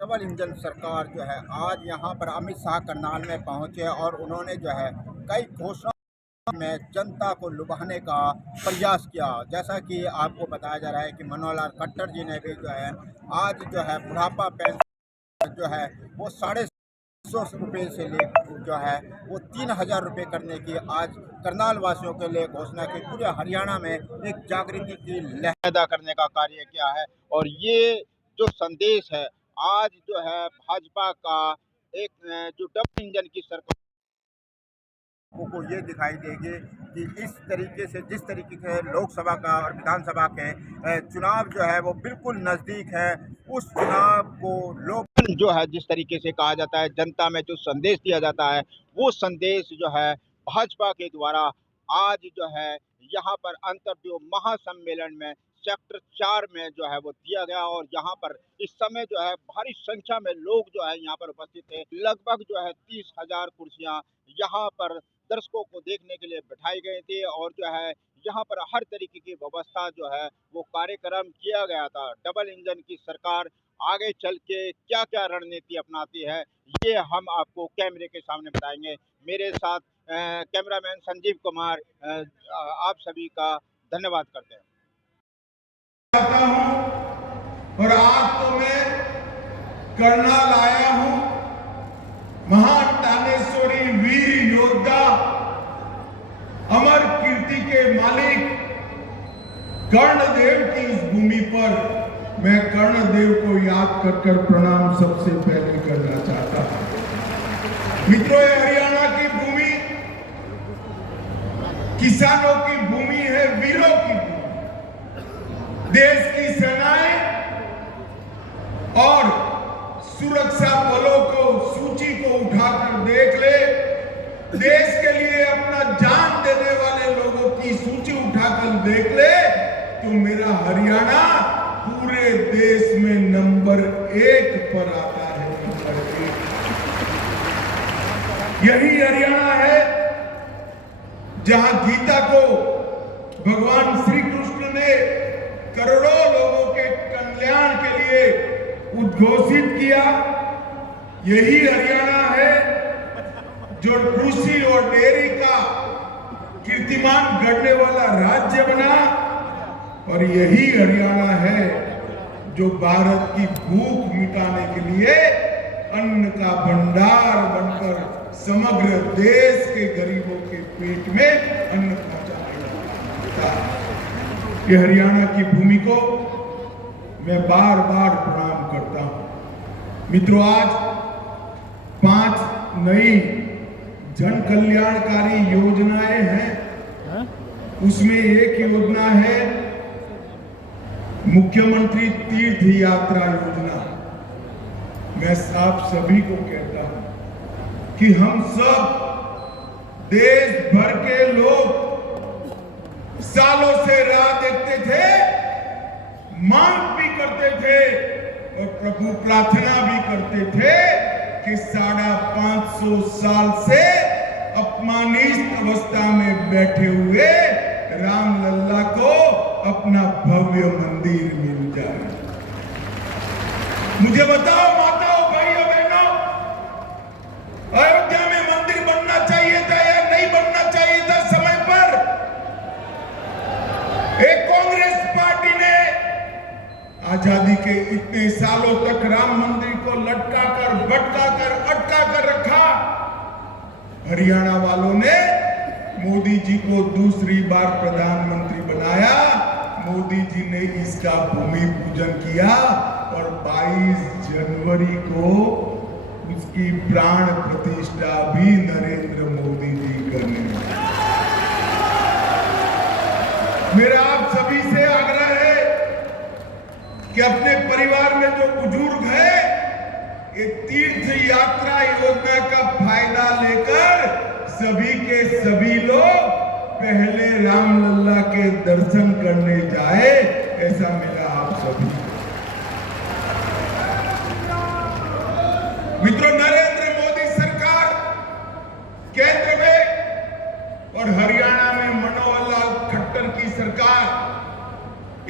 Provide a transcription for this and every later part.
Double engine सरकार जो है आज यहाँ पर अमित शाह करनाल में पहुँचे और उन्होंने जो है कई घोषणा में जनता को लुभाने का प्रयास किया। जैसा कि आपको बताया जा रहा है कि मनोहर लाल खट्टर जी ने भी जो है आज जो है बुढ़ापा पेंशन जो है वो 650 रुपये से ले जो है वो 3000 रुपये करने की आज करनाल वासियों के लिए घोषणा की। पूरे हरियाणा में एक जागृति की लहर पैदा करने का कार्य किया है और ये जो संदेश है आज जो है भाजपा का एक जो डबल इंजन की सरकार को ये दिखाई देगी कि इस तरीके से जिस तरीके से लोकसभा का और विधानसभा के चुनाव जो है वो बिल्कुल नज़दीक है, उस चुनाव को लोग जो है जिस तरीके से कहा जाता है जनता में जो संदेश दिया जाता है वो संदेश जो है भाजपा के द्वारा आज जो है यहाँ पर अंतर्देव महासम्मेलन में सेक्टर 4 में जो है वो दिया गया और यहाँ पर इस समय जो है भारी संख्या में लोग जो है यहाँ पर उपस्थित थे। लगभग जो है 30,000 कुर्सियाँ यहाँ पर दर्शकों को देखने के लिए बैठाई गई थी और जो है यहाँ पर हर तरीके की व्यवस्था जो है वो कार्यक्रम किया गया था। डबल इंजन की सरकार आगे चल के क्या क्या रणनीति अपनाती है ये हम आपको कैमरे के सामने बताएंगे। मेरे साथ कैमरामैन संजीव कुमार आप सभी का धन्यवाद करते हैं। और आज तो मैं करनाल आया हूं, महातानेश्वरी वीर योद्धा अमर कीर्ति के मालिक कर्णदेव की इस भूमि पर मैं कर्णदेव को याद कर प्रणाम सबसे पहले करना चाहता हूं। मित्रों, ये हरियाणा की भूमि किसानों की भूमि है, वीरों की भूमि। देश की सेनाएं और सुरक्षा बलों को सूची को उठाकर देख ले, देश के लिए अपना जान देने वाले लोगों की सूची उठाकर देख ले तो मेरा हरियाणा पूरे देश में नंबर 1 पर आता है। नंबर 1 यही हरियाणा है जहां गीता को भगवान श्री कृष्ण ने करोड़ों लोगों के कल्याण के लिए उद्घोषित किया। यही हरियाणा है जो कृषि और डेयरी का कीर्तिमान गढ़ने वाला राज्य बना और यही हरियाणा है जो भारत की भूख मिटाने के लिए अन्न का भंडार बनकर समग्र देश के गरीबों के पेट में अन्न पहुंचाने वाला। ये हरियाणा की भूमि को मैं बार बार प्रणाम करता हूं। मित्रों, आज 5 नई जन कल्याणकारी योजनाएं हैं। उसमें एक योजना है मुख्यमंत्री तीर्थ यात्रा योजना। मैं आप सभी को कहता हूं कि हम सब देश भर के लोग सालों से राह देखते थे, मांग भी करते थे और प्रभु प्रार्थना भी करते थे कि 550 साल से अपमानित अवस्था में बैठे हुए रामलल्ला को अपना भव्य मंदिर मिल जाए। मुझे बताओ माताओं, भाइयों, बहनों, अयोध्या में मंदिर बनना चाहिए था या नहीं बनना चाहिए था समय पर? एक कांग्रेस पार्टी ने आजादी के इतने सालों तक राम मंदिर को लटका कर, भटका कर, अटका कर रखा। हरियाणा वालों ने मोदी जी को दूसरी बार प्रधानमंत्री बनाया। मोदी जी ने इसका भूमि पूजन किया और 22 जनवरी को उसकी प्राण प्रतिष्ठा भी नरेंद्र मोदी जी करने लगे। मेरा आप सभी से आग्रह है कि अपने परिवार में जो बुजुर्ग है, ये तीर्थ यात्रा योजना का फायदा लेकर सभी के सभी लोग पहले रामलल्ला के दर्शन करने जाए। ऐसा मेरा आप सभी। मित्रों, नरेंद्र मोदी सरकार केंद्र में और हरियाणा में मनोहर लाल खट्टर की सरकार,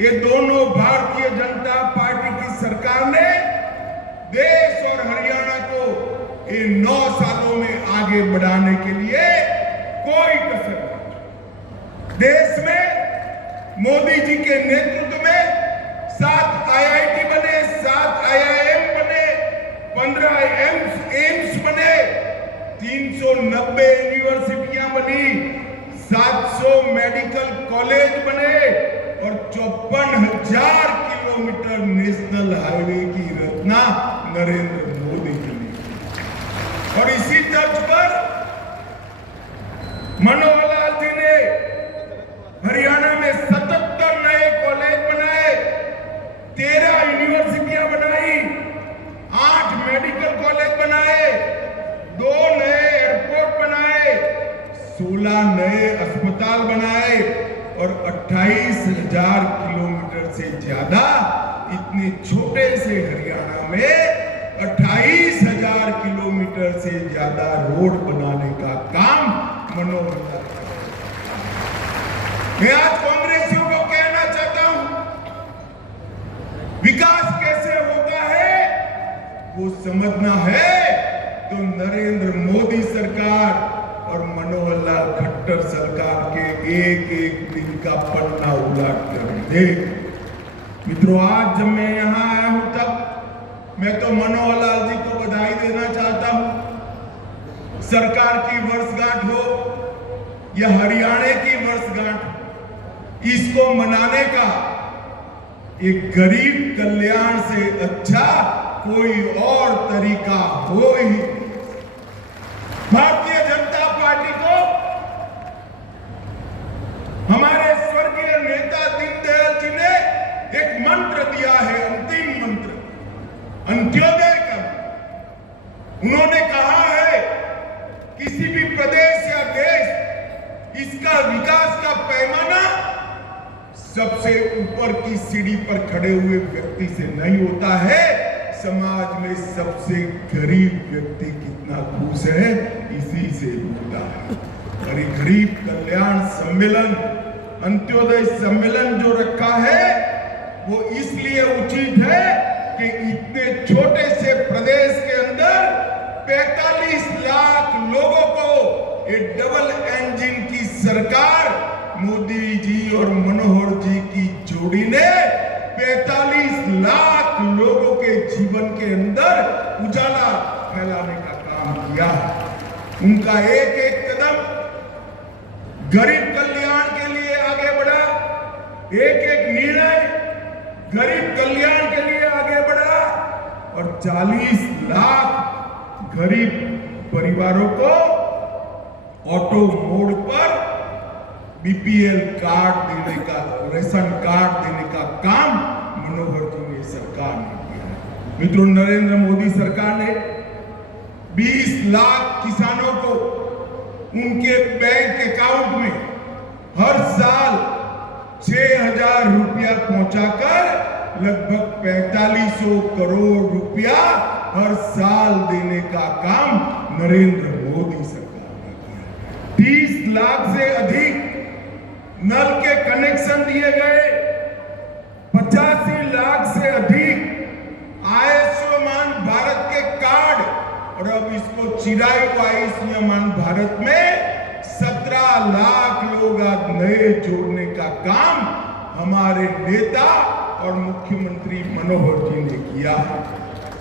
ये दोनों भारतीय जनता पार्टी की सरकार ने देश और हरियाणा को इन 9 सालों में आगे बढ़ाने के लिए कोई कसर नहीं। देश में मोदी जी के नेतृत्व में 7 IIT बने, 7 IIM बने, 15 एम्स बने, 390 यूनिवर्सिटियां बनी, 700 मेडिकल कॉलेज बने और 54,000 किलोमीटर नेशनल हाईवे की रचना नरेंद्र मोदी जी ने की। और इसी तर्ज पर मनोहर लाल जी ने हरियाणा में 77 नए कॉलेज बनाए, 13 यूनिवर्सिटियां बनाई, 8 मेडिकल कॉलेज बनाए, 2 नए एयरपोर्ट बनाए, 16 नए अस्पताल बनाए और 28,000 किलोमीटर से ज्यादा इतने छोटे से हरियाणा में 28,000 किलोमीटर से ज्यादा रोड बनाने का काम मनोहर लाल। मैं आज कांग्रेसियों को कहना चाहता हूं, विकास कैसे होता है वो समझना है तो नरेंद्र मोदी सरकार और मनोहर लाल खट्टर सरकार के एक एक दिन का पन्ना उलट कर देख। मित्रों, आज जब मैं यहां आया हूं तब मैं तो मनोहर लाल जी को बधाई देना चाहता हूं। सरकार की वर्षगांठ हो या हरियाणा की वर्षगांठ, इसको मनाने का एक गरीब कल्याण से अच्छा कोई और तरीका हो ही। भारतीय जनता पार्टी को हमारे स्वर्गीय नेता दीनदयाल जी ने एक मंत्र दिया है, अंतिम मंत्र, अंत्योदय का। उन्होंने कहा है किसी भी प्रदेश या देश, इसका विकास का पैमाना सबसे ऊपर की सीढ़ी पर खड़े हुए व्यक्ति से नहीं होता है, समाज में सबसे गरीब व्यक्ति कितना खुश है इसी से होता है। और ये गरीब कल्याण सम्मेलन, अंत्योदय सम्मेलन जो रखा है वो इसलिए उचित है कि इतने छोटे से प्रदेश के अंदर 45 लाख लोगों को ये डबल इंजन की सरकार मोदी जी और मनोहर जी की जोड़ी ने 45 लाख लोगों के जीवन के अंदर उजाला फैलाने का काम किया। उनका एक एक कदम गरीब कल्याण के लिए आगे बढ़ा, एक एक निर्णय गरीब कल्याण के लिए आगे बढ़ा और 40 लाख गरीब परिवारों को ऑटो मोड पर BPL कार्ड देने का, रेशन कार्ड देने का काम मनोहर जी ने सरकार ने किया। मित्रों, नरेंद्र मोदी सरकार ने 20 लाख किसानों को उनके बैंक अकाउंट में हर साल 6,000 रुपया पहुंचाकर लगभग 4500 करोड़ रुपया हर साल देने का काम नरेंद्र मोदी सरकार ने किया। 30 लाख से अधिक नल के कनेक्शन दिए गए, 85 लाख से अधिक आयुष्मान भारत के कार्ड और अब इसको चिरायु आयुष्मान भारत में 17 लाख लोग आज नए जोड़ने का काम हमारे नेता और मुख्यमंत्री मनोहर जी ने किया।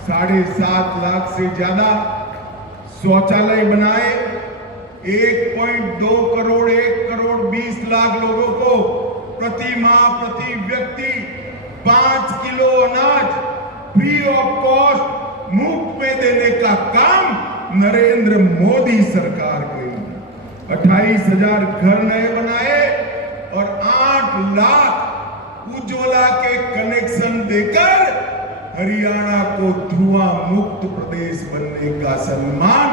7.5 लाख से ज्यादा शौचालय बनाए, 1.2 करोड़ 1 करोड़ 20 लाख लोगों को प्रति माह प्रति व्यक्ति 5 किलो अनाज फ्री ऑफ कॉस्ट मुफ्त में देने का काम नरेंद्र मोदी सरकार की। 28,000 घर नए बनाए और 8 लाख उज्ज्वला के कनेक्शन देकर हरियाणा को धुआं मुक्त प्रदेश बनने का सम्मान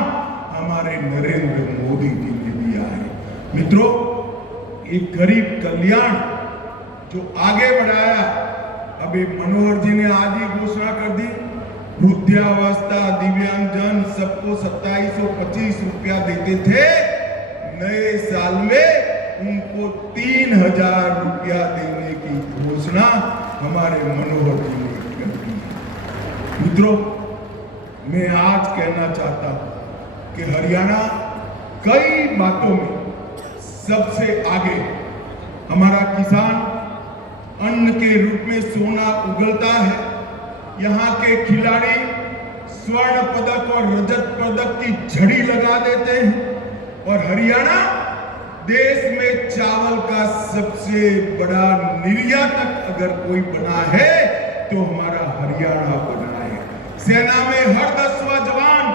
हमारे नरेंद्र मोदी जी ने दिया है। मित्रों, एक गरीब कल्याण जो आगे बढ़ाया, अभी मनोहर जी ने आज ही घोषणा कर दी, वृद्धावस्था दिव्यांगजन सबको 2725 रुपया देते थे, नए साल में उनको 3,000 रुपया देने की घोषणा हमारे मनोहर जी ने कर दी। मित्रों, मैं आज कहना चाहता हूं कि हरियाणा कई बातों में सबसे आगे। हमारा किसान अन्न के रूप में सोना उगलता है। यहाँ के खिलाड़ी स्वर्ण पदक और रजत पदक की झड़ी लगा देते हैं। और हरियाणा देश में चावल का सबसे बड़ा निर्यातक अगर कोई बना है तो हमारा हरियाणा बना है। सेना में हर 10वां जवान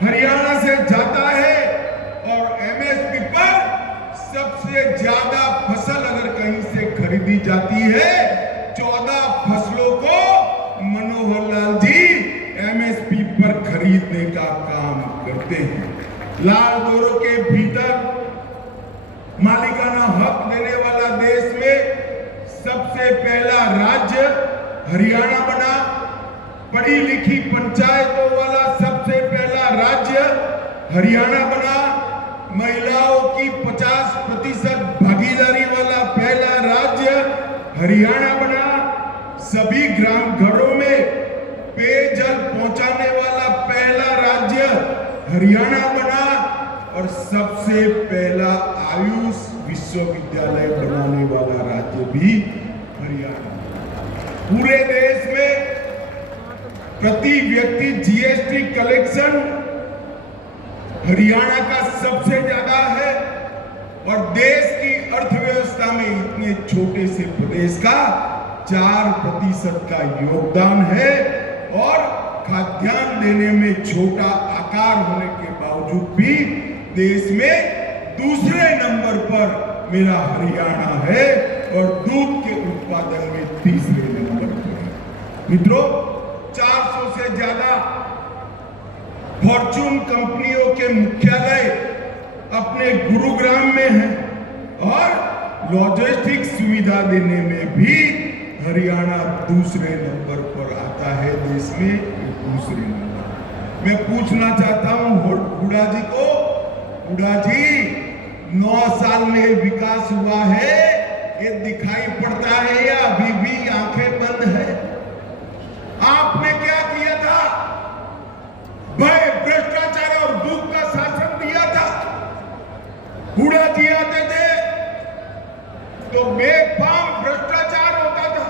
हरियाणा से जाता है और एमएसपी पर सबसे ज्यादा फसल अगर कहीं से खरीदी जाती है 14 फसलों को मनोहर लाल जी एमएसपी पर खरीदने का काम करते हैं। लाल डोरों के भीतर मालिकाना हक देने वाला देश में सबसे पहला राज्य हरियाणा बना। पढ़ी लिखी पंचायतों वाला सबसे पहला राज्य हरियाणा बना। महिलाओं की 50% भागीदारी वाला पहला राज्य हरियाणा बना। सभी ग्राम घरों में पेयजल पहुंचाने वाला पहला राज्य हरियाणा बना। और सबसे पहला आयुष विश्वविद्यालय बनाने वाला राज्य भी हरियाणा। पूरे देश में प्रति व्यक्ति जीएसटी कलेक्शन हरियाणा का सबसे ज्यादा है। और देश की अर्थव्यवस्था में इतने छोटे से प्रदेश का 4% का योगदान है। और खाद्यान्न देने में छोटा आकार होने के बावजूद भी देश में दूसरे नंबर पर मेरा हरियाणा है और दूध के उत्पादन में तीसरे नंबर पर है। मित्रों, 400 से ज्यादा फॉर्चून कंपनियों के मुख्यालय अपने गुरुग्राम में हैं और लॉजिस्टिक सुविधा देने में भी हरियाणा दूसरे नंबर पर आता है देश में, दूसरे नंबर। मैं पूछना चाहता हूं हुड्डा जी को, हुड्डा जी 9 साल में विकास हुआ है ये दिखाई पड़ता है या अभी भी आंखें बंद है? आपने क्या किया था? भय, भ्रष्टाचार और भूख का शासन दिया था। हुड्डा जी आते थे तो बेफाम भ्रष्टाचार होता था।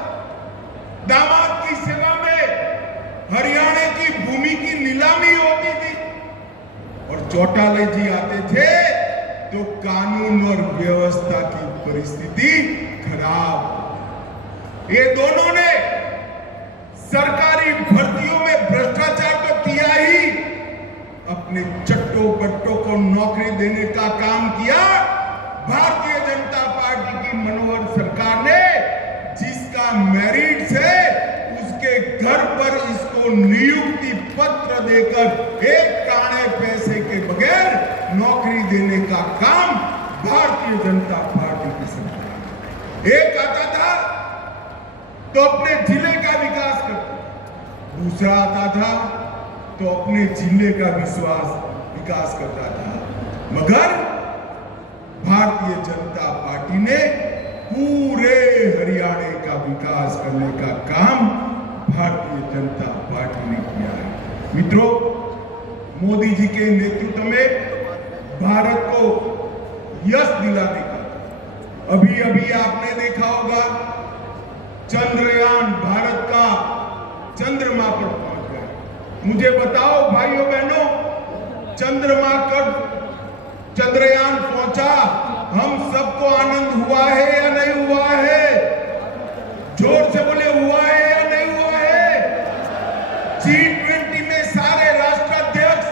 दामाद की सेवा में हरियाणा की भूमि की नीलामी होती थी। और चौटाला जी आते थे तो कानून और व्यवस्था की परिस्थिति खराब। ये दोनों ने सरकारी भर्तियों में भ्रष्टाचार तो किया ही, अपने चट्टो बट्टों को नौकरी देने का काम किया। भारतीय जनता पार्टी की मनोहर सरकार ने जिसका मेरिट से उसके घर पर इसको नियुक्ति पत्र देकर एक काने पैसे के बगैर नौकरी देने का काम भारतीय जनता पार्टी की सरकार। एक आता था तो अपने जिले का विकास करता, दूसरा आता था तो अपने जिले का विकास करता था। मगर भारतीय जनता पार्टी ने पूरे हरियाणा का विकास करने का काम भारतीय जनता पार्टी ने किया है। मित्रों, मोदी जी के नेतृत्व में भारत को यश दिलाने का, अभी अभी आपने देखा होगा चंद्रयान भारत का चंद्रमा पर पहुंच गया। मुझे बताओ भाइयों बहनों, चंद्रमा कब चंद्रयान पहुंचा? हम सबको आनंद हुआ है या नहीं हुआ है? जोर से बोले, हुआ है या नहीं हुआ है? G20 में सारे राष्ट्राध्यक्ष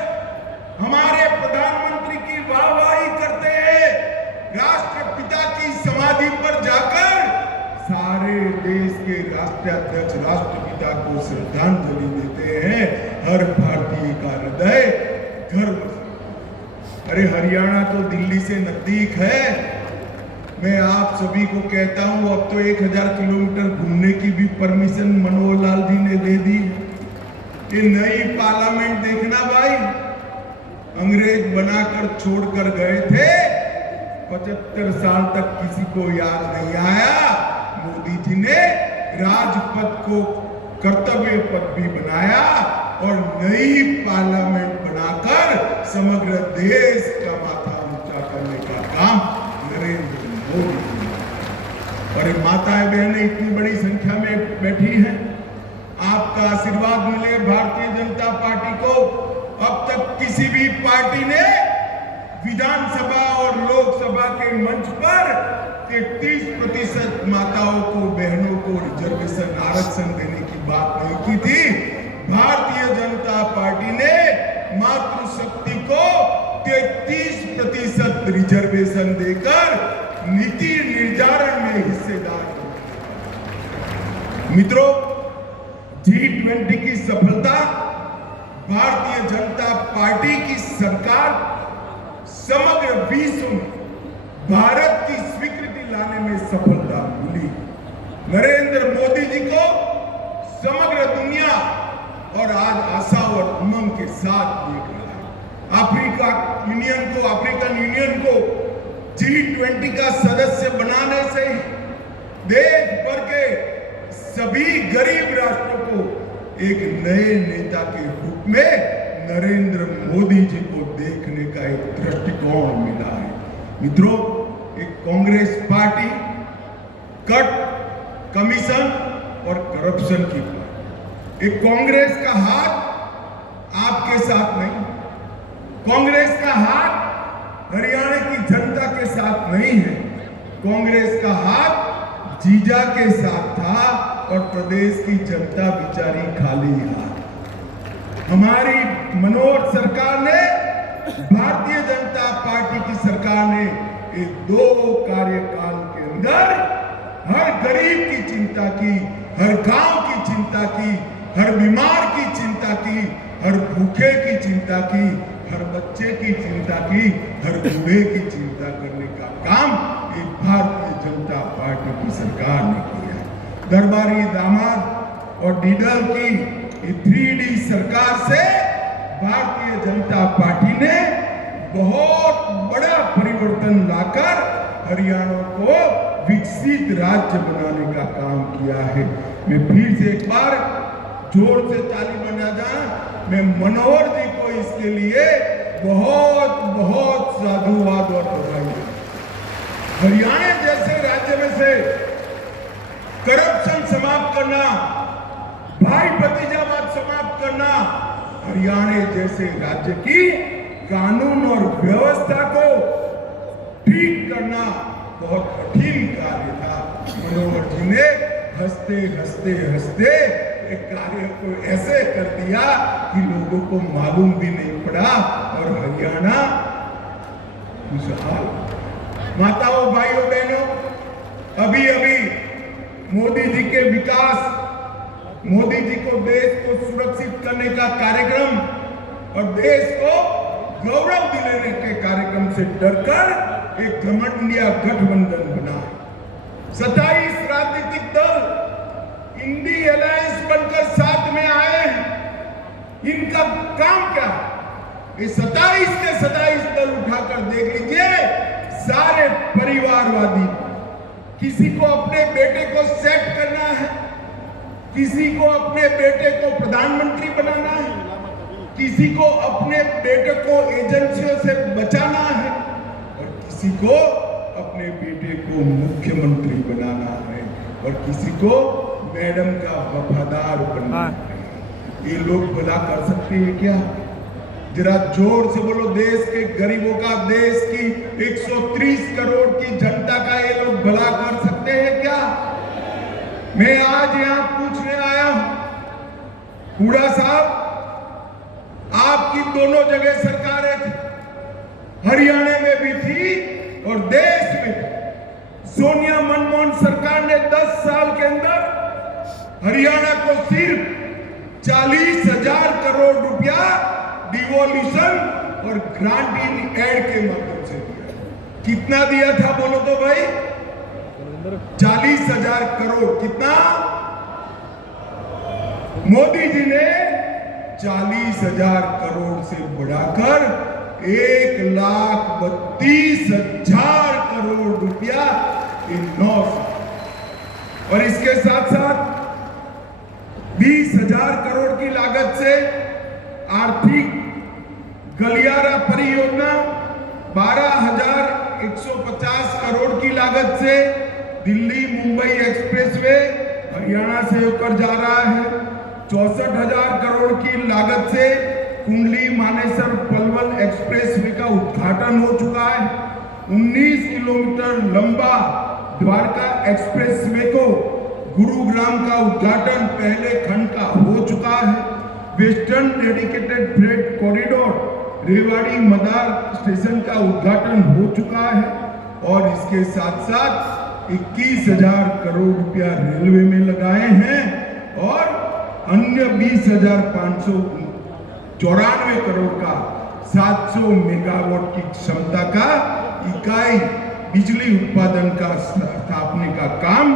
हमारे प्रधानमंत्री की वाहवाही करते हैं। राष्ट्रपिता की समाधि पर जाकर सारे देश के राष्ट्राध्यक्ष राष्ट्रपिता को श्रद्धांजलि देते हैं। हर भारतीय का हृदय गर्व। अरे हरियाणा तो दिल्ली से नजदीक है। मैं आप सभी को कहता हूं, अब तो 1000 किलोमीटर घूमने की भी परमिशन मनोहर लाल जी ने दे दी। ये नई पार्लियामेंट देखना भाई, अंग्रेज बनाकर छोड़कर गए थे। 75 साल तक किसी को याद नहीं आया। मोदी जी ने राजपथ को कर्तव्य पथ भी बनाया। और नई पार्लियामेंट बनाकर समग्र देश का माथा ऊंचा करने का काम नरेंद्र मोदी। और ये माताएं बहनें इतनी बड़ी संख्या में बैठी हैं, आपका आशीर्वाद मिले भारतीय जनता पार्टी को। अब तक किसी भी पार्टी ने विधानसभा और लोकसभा के मंच पर 33% माताओं को, बहनों को रिजर्वेशन, आरक्षण देने की बात नहीं की थी। भारतीय जनता पार्टी ने मातृशक्ति को 33% रिजर्वेशन देकर नीति निर्धारण में हिस्सेदार। मित्रों, G20 की सफलता भारतीय जनता पार्टी की सरकार समग्र विश्व में भारत की स्वीकृति लाने में सफलता मिली। नरेंद्र मोदी जी को समग्र दुनिया और आज आशा और उमंग के साथ देख रहा है। अफ्रीकन यूनियन को G20 का सदस्य बनाने से ही देश भर के सभी गरीब राष्ट्रों को एक नए नेता के रूप में नरेंद्र मोदी जी को देखने का एक दृष्टिकोण मिला है। मित्रों, एक कांग्रेस पार्टी कट, कमीशन और करप्शन की पार्टी। एक कांग्रेस का हाथ आपके साथ नहीं, कांग्रेस का हाथ हरियाणा की जनता के साथ नहीं है। कांग्रेस का हाथ जीजा के साथ था और प्रदेश की जनता बेचारी खाली हाथ। हमारी मनोहर सरकार ने, भारतीय जनता पार्टी की सरकार ने एक 2 कार्यकाल के अंदर हर गरीब की चिंता की, हर गांव की चिंता की, हर बीमार की चिंता की, हर भूखे की चिंता की, हर बच्चे की चिंता की, हर बूढ़े की चिंता करने का काम एक भारतीय जनता पार्टी की सरकार ने किया। दरबारी दामाद और डीडल की 3D सरकार से भारतीय जनता पार्टी ने बहुत बड़ा परिवर्तन लाकर हरियाणा को विकसित राज्य बनाने का काम किया है। मैं फिर से एक बार जोर से ताली बजा जाए, मैं मनोहर जी को इसके लिए बहुत बहुत साधुवाद और बधाई। हरियाणा जैसे राज्य में से करप्शन समाप्त करना, भाई भतीजावाद समाप्त करना, हरियाणा जैसे राज्य की कानून और व्यवस्था को ठीक करना बहुत कठिन कार्य था। मनोहर जी ने हंसते हंसते हंसते एक कार्य को ऐसे कर दिया कि लोगों को मालूम भी नहीं पड़ा और हरियाणा खुशहाल। माताओं, भाइयों, बहनों, अभी अभी मोदी जी के विकास, मोदी जी को देश को सुरक्षित करने का कार्यक्रम और देश को गौरव दिलाने के कार्यक्रम से डरकर एक घमंडिया गठबंधन बना। 27 राजनीतिक दल इंडी अलायंस बनकर साथ में आए हैं। इनका काम क्या? ये 27 के 27 दल उठाकर देख लीजिए, सारे परिवारवादी। किसी को अपने बेटे को सेट करना है, किसी को अपने बेटे को प्रधानमंत्री बनाना है, किसी को अपने बेटे को एजेंसियों से बचाना है और किसी को अपने बेटे को मुख्यमंत्री बनाना है और किसी को मैडम का वफादार बनना है। ये लोग भला कर सकते हैं क्या? जरा जोर से बोलो, देश के गरीबों का, देश की 130 करोड़ की जनता का ये लोग भला कर सकते हैं क्या? मैं आज यहां पूछने आया हूं, हुड्डा साहब, आपकी दोनों जगह सरकारें थी, हरियाणा में भी थी और देश में भी। सोनिया मनमोहन सरकार ने 10 साल के अंदर हरियाणा को सिर्फ 40,000 करोड़ रुपया डिवोल्यूशन और ग्रांट इन एड के माध्यम से दिया। कितना दिया था बोलो तो भाई? 40,000 करोड़। कितना? मोदी जी ने 40,000 करोड़ से बढ़ाकर 1,32,000 करोड़ रुपया इन 9 साल, और इसके साथ साथ 20,000 करोड़ की लागत से आर्थिक गलियारा परियोजना 12,150 करोड़ की लागत से दिल्ली मुंबई एक्सप्रेसवे हरियाणा से होकर जा रहा है। 64,000 करोड़ की लागत से कुंडली मानेसर पलवल एक्सप्रेसवे का उद्घाटन हो चुका है। 19 किलोमीटर लंबा द्वारका एक्सप्रेसवे को गुरुग्राम का उद्घाटन पहले खंड का हो चुका है। Western dedicated freight corridor Rewari Madar station का उद्घाटन हो चुका है और इसके साथ साथ 21,000 करोड़ रुपया रेलवे में लगाए हैं और अन्य 20,594 करोड़ का 700 मेगावाट की क्षमता का इकाई बिजली उत्पादन का स्थापने का काम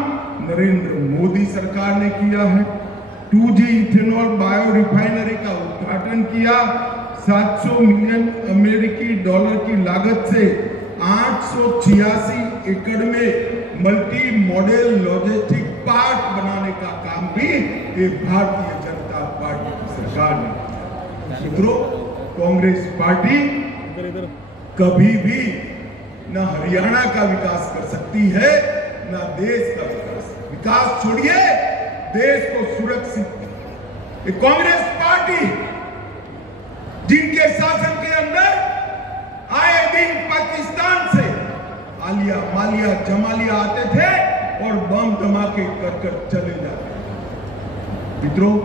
नरेंद्र मोदी सरकार ने किया है। 2G इथेनॉल बायो रिफाइनरी का उद्घाटन किया। 700 मिलियन अमेरिकी डॉलर की लागत से 886 एकड़ में मल्टी मॉडल लॉजिस्टिक पार्क बनाने का काम भी ये भारतीय जनता पार्टी की सरकार ने। मित्रों, कांग्रेस पार्टी कभी भी न हरियाणा का विकास कर सकती है न देश का विकास छोड़िए देश को सुरक्षित। ये कांग्रेस पार्टी जिनके शासन के अंदर आए दिन पाकिस्तान से आलिया मालिया जमालिया आते थे और बम धमाके कर चले जाते। मित्रों,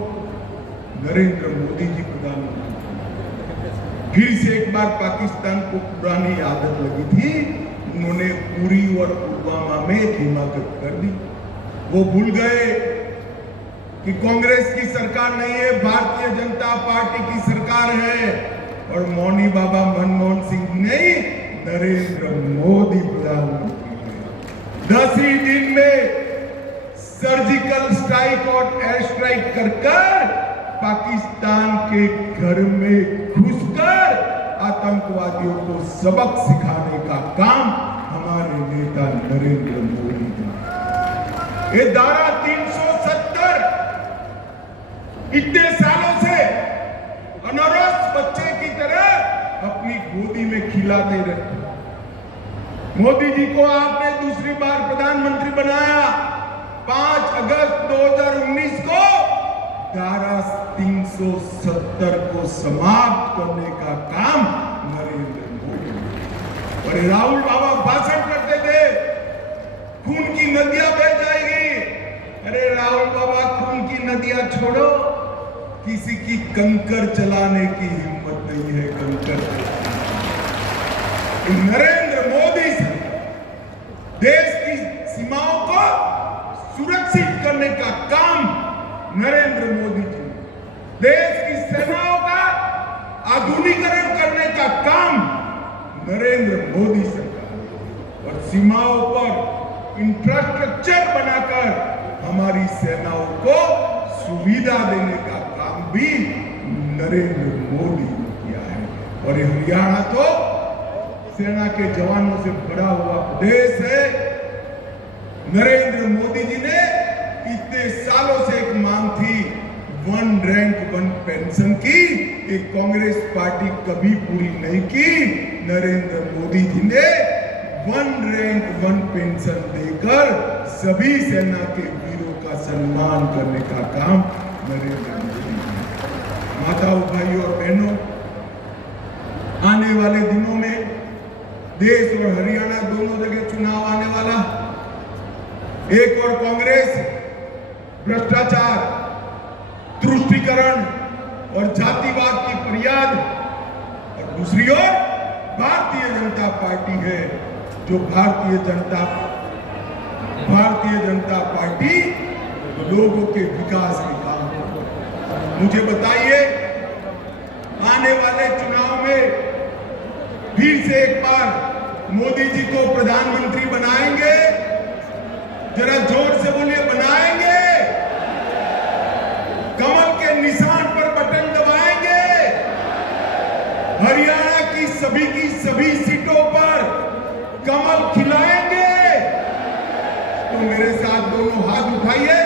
नरेंद्र मोदी जी प्रधानमंत्री फिर से एक बार पाकिस्तान को पुरानी आदत लगी थी। उन्होंने पुरी और पुलवामा में हिमाकत कर दी। वो भूल गए कि कांग्रेस की सरकार नहीं है, भारतीय जनता पार्टी की सरकार है और मौनी बाबा मनमोहन सिंह नहीं, नरेंद्र मोदी प्रधानमंत्री है। 10 ही दिन में सर्जिकल स्ट्राइक और एयर स्ट्राइक कर पाकिस्तान के घर में घुसकर आतंकवादियों को सबक सिखाने का काम हमारे नेता नरेंद्र मोदी ने। ये धारा 370 इतने सालों से अनौरस बच्चे की तरह अपनी गोदी में खिलाते रहते। मोदी जी को आपने दूसरी बार प्रधानमंत्री बनाया। 5 अगस्त 2019 को धारा 370 को समाप्त करने का काम नरेंद्र मोदी ने। और राहुल बाबा भाषण करते थे, खून की नदियां बह जाएगी। अरे राहुल बाबा, खून की नदियां छोड़ो, किसी की कंकर चलाने की हिम्मत नहीं है। कंकर नरेंद्र मोदी से देश की सीमाओं को सुरक्षित करने का काम नरेंद्र मोदी जी, देश की सेनाओं का आधुनिकीकरण करने का काम नरेंद्र मोदी सरकार और सीमाओं पर इंफ्रास्ट्रक्चर बनाकर हमारी सेनाओं को सुविधा देने का काम भी नरेंद्र मोदी ने किया है। और हरियाणा तो सेना के जवानों से भरा हुआ प्रदेश है। नरेंद्र मोदी जी ने इतने सालों से एक मांग थी 1 रैंक 1 पेंशन की, एक कांग्रेस पार्टी कभी पूरी नहीं की। नरेंद्र मोदी जी ने 1 रैंक 1 पेंशन देकर सभी सेना के वीरों का सम्मान करने का काम नरेंद्र मोदी जी। माताओं, भाइयों और बहनों, आने वाले दिनों में देश और हरियाणा दोनों जगह चुनाव आने वाला। एक और कांग्रेस भ्रष्टाचार, तुष्टीकरण और जातिवाद की फरियाद और दूसरी ओर भारतीय जनता पार्टी है जो भारतीय जनता पार्टी लोगों के विकास के काम करती है। मुझे बताइए, आने वाले चुनाव में फिर से एक बार मोदी जी को प्रधानमंत्री बनाएंगे? जरा जोर से बोलिए, बनाएंगे? कमल के निशान पर बटन दबाएंगे? हरियाणा की सभी सीटों पर कमल खिलाएंगे? तो मेरे साथ दोनों हाथ उठाइए।